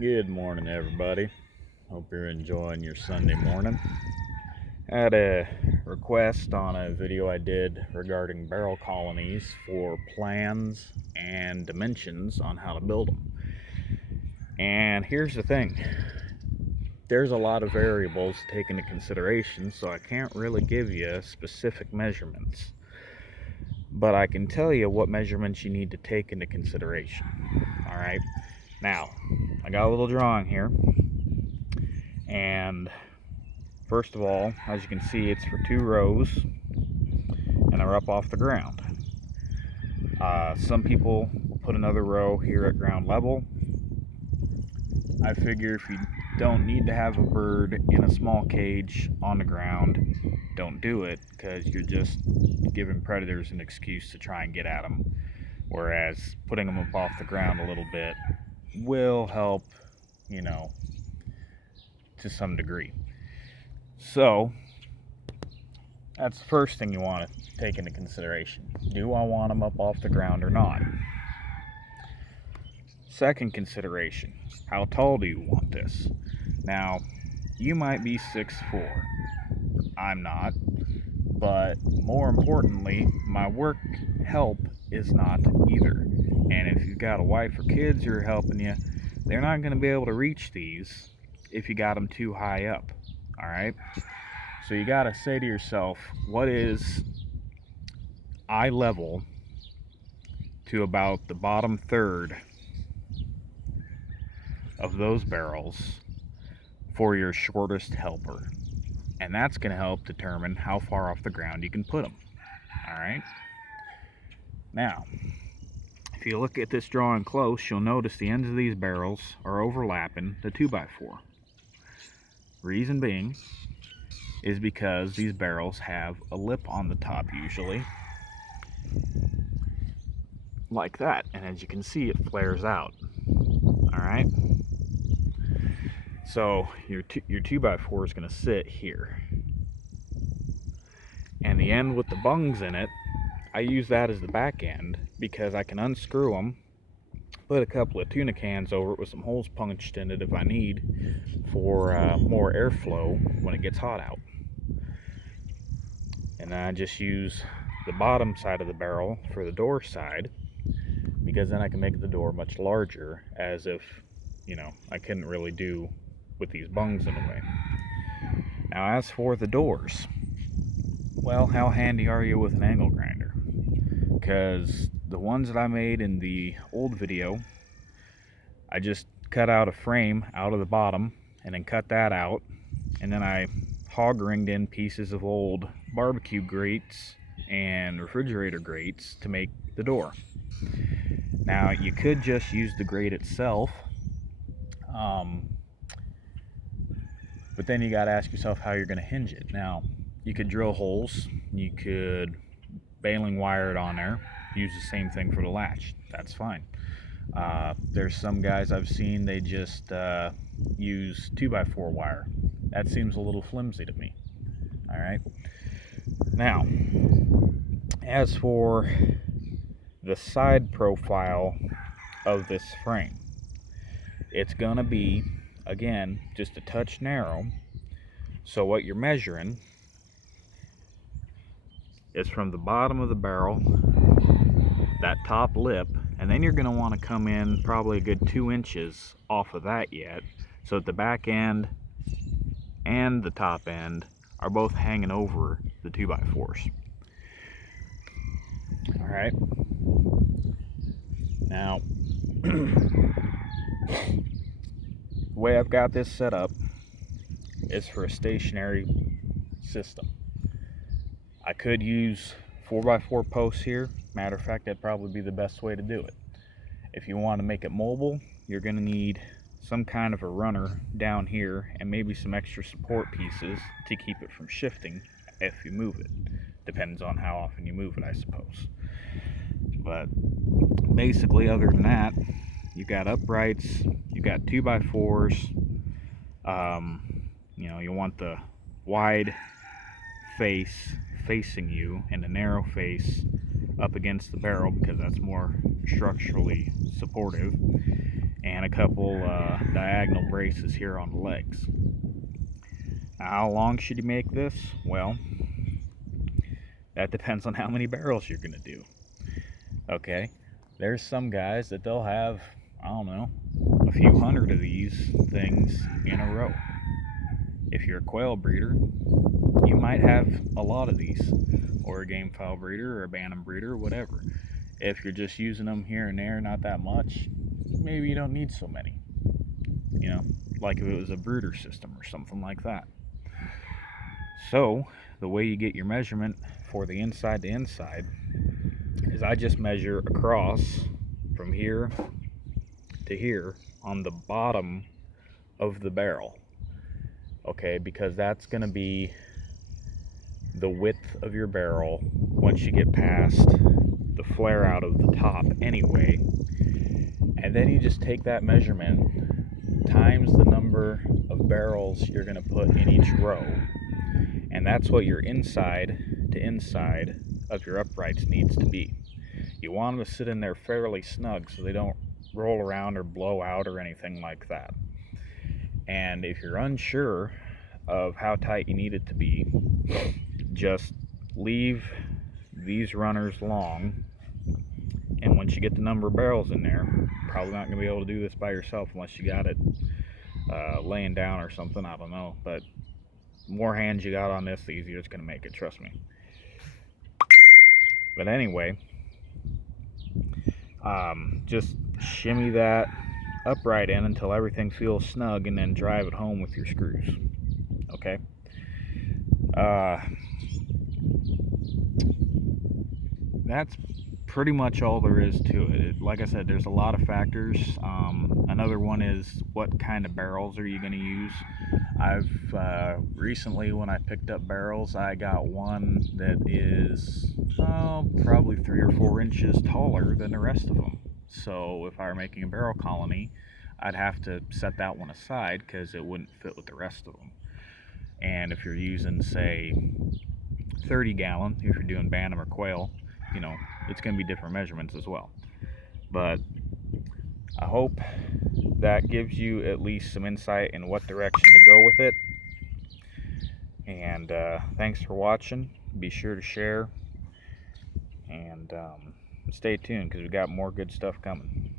Good morning, everybody. Hope you're enjoying your Sunday morning. I had a request on a video I did regarding barrel colonies for plans and dimensions on how to build them. And here's the thing, there's a lot of variables to take into consideration, so I can't really give you specific measurements. But I can tell you what measurements you need to take into consideration. Alright, now I got a little drawing here, and first of all, as you can see, it's for 2 rows and they're up off the ground. Some people put another row here at ground level. I figure if you don't need to have a bird in a small cage on the ground, don't do it, because you're just giving predators an excuse to try and get at them. Whereas putting them up off the ground a little bit will help, to some degree. So that's the first thing you want to take into consideration. Do I want them up off the ground or not? Second consideration, how tall do you want this? Now, you might be 6'4". I'm not. But more importantly, my work help is not either. And if you've got a wife or kids who are helping you, they're not going to be able to reach these if you got them too high up. Alright? So you got to say to yourself, what is eye level to about the bottom third of those barrels for your shortest helper? And that's going to help determine how far off the ground you can put them. Alright? Now, if you look at this drawing close, you'll notice the ends of these barrels are overlapping the 2x4. Reason being is because these barrels have a lip on the top usually, like that, and as you can see, it flares out. Alright? So your 2x4 is going to sit here, and the end with the bungs in it, I use that as the back end because I can unscrew them, put a couple of tuna cans over it with some holes punched in it if I need for more airflow when it gets hot out. And then I just use the bottom side of the barrel for the door side, because then I can make the door much larger, as if, I couldn't really do with these bungs in the way. Now, as for the doors, well, how handy are you with an angle grinder? Because the ones that I made in the old video, I just cut out a frame out of the bottom and then cut that out, and then I hog ringed in pieces of old barbecue grates and refrigerator grates to make the door. Now, you could just use the grate itself, but then you got to ask yourself how you're going to hinge it. Now, you could drill holes, you could baling wire it on there, use the same thing for the latch. That's fine. There's some guys I've seen, they just use 2x4 wire. That seems a little flimsy to me. Alright. Now, as for the side profile of this frame, it's gonna be, again, just a touch narrow. So what you're measuring is from the bottom of the barrel, that top lip, and then you're going to want to come in probably a good 2 inches off of that yet, so that the back end and the top end are both hanging over the 2x4s. Alright. Now, the way I've got this set up is for a stationary system. I could use 4x4 posts here. Matter of fact, that'd probably be the best way to do it. If you want to make it mobile, you're going to need some kind of a runner down here and maybe some extra support pieces to keep it from shifting if you move it. Depends on how often you move it, I suppose. But basically, other than that, you got uprights, you got 2x4s. You want the wide face facing you and the narrow face up against the barrel, because that's more structurally supportive. And a a couple diagonal braces here on the legs. Now, how long should you make this? Well, that depends on how many barrels you're going to do. Okay, there's some guys that they'll have, I don't know, a few hundred of these things in a row. If you're a quail breeder, you might have a lot of these, or a game fowl breeder, or a bantam breeder, or whatever. If you're just using them here and there, not that much, maybe you don't need so many. You know, like if it was a brooder system or something like that. So, the way you get your measurement for the inside to inside is I just measure across from here to here on the bottom of the barrel. Okay, because that's going to be the width of your barrel once you get past the flare out of the top anyway. And then you just take that measurement times the number of barrels you're going to put in each row. And that's what your inside to inside of your uprights needs to be. You want them to sit in there fairly snug so they don't roll around or blow out or anything like that. And if you're unsure of how tight you need it to be, just leave these runners long, and once you get the number of barrels in there, probably not going to be able to do this by yourself unless you got it laying down or something, I don't know, but the more hands you got on this, the easier it's going to make it, trust me. But anyway, just shimmy that upright in until everything feels snug, and then drive it home with your screws. Okay, that's pretty much all there is to it. Like I said, there's a lot of factors. Another one is what kind of barrels are you going to use. I've recently, when I picked up barrels, I got one that is probably 3 or 4 inches taller than the rest of them. So if I were making a barrel colony, I'd have to set that one aside because it wouldn't fit with the rest of them. And if you're using, say, 30 gallon, if you're doing bantam or quail, you know, it's going to be different measurements as well. But I hope that gives you at least some insight in what direction to go with it. And thanks for watching. Be sure to share, and stay tuned because we got more good stuff coming.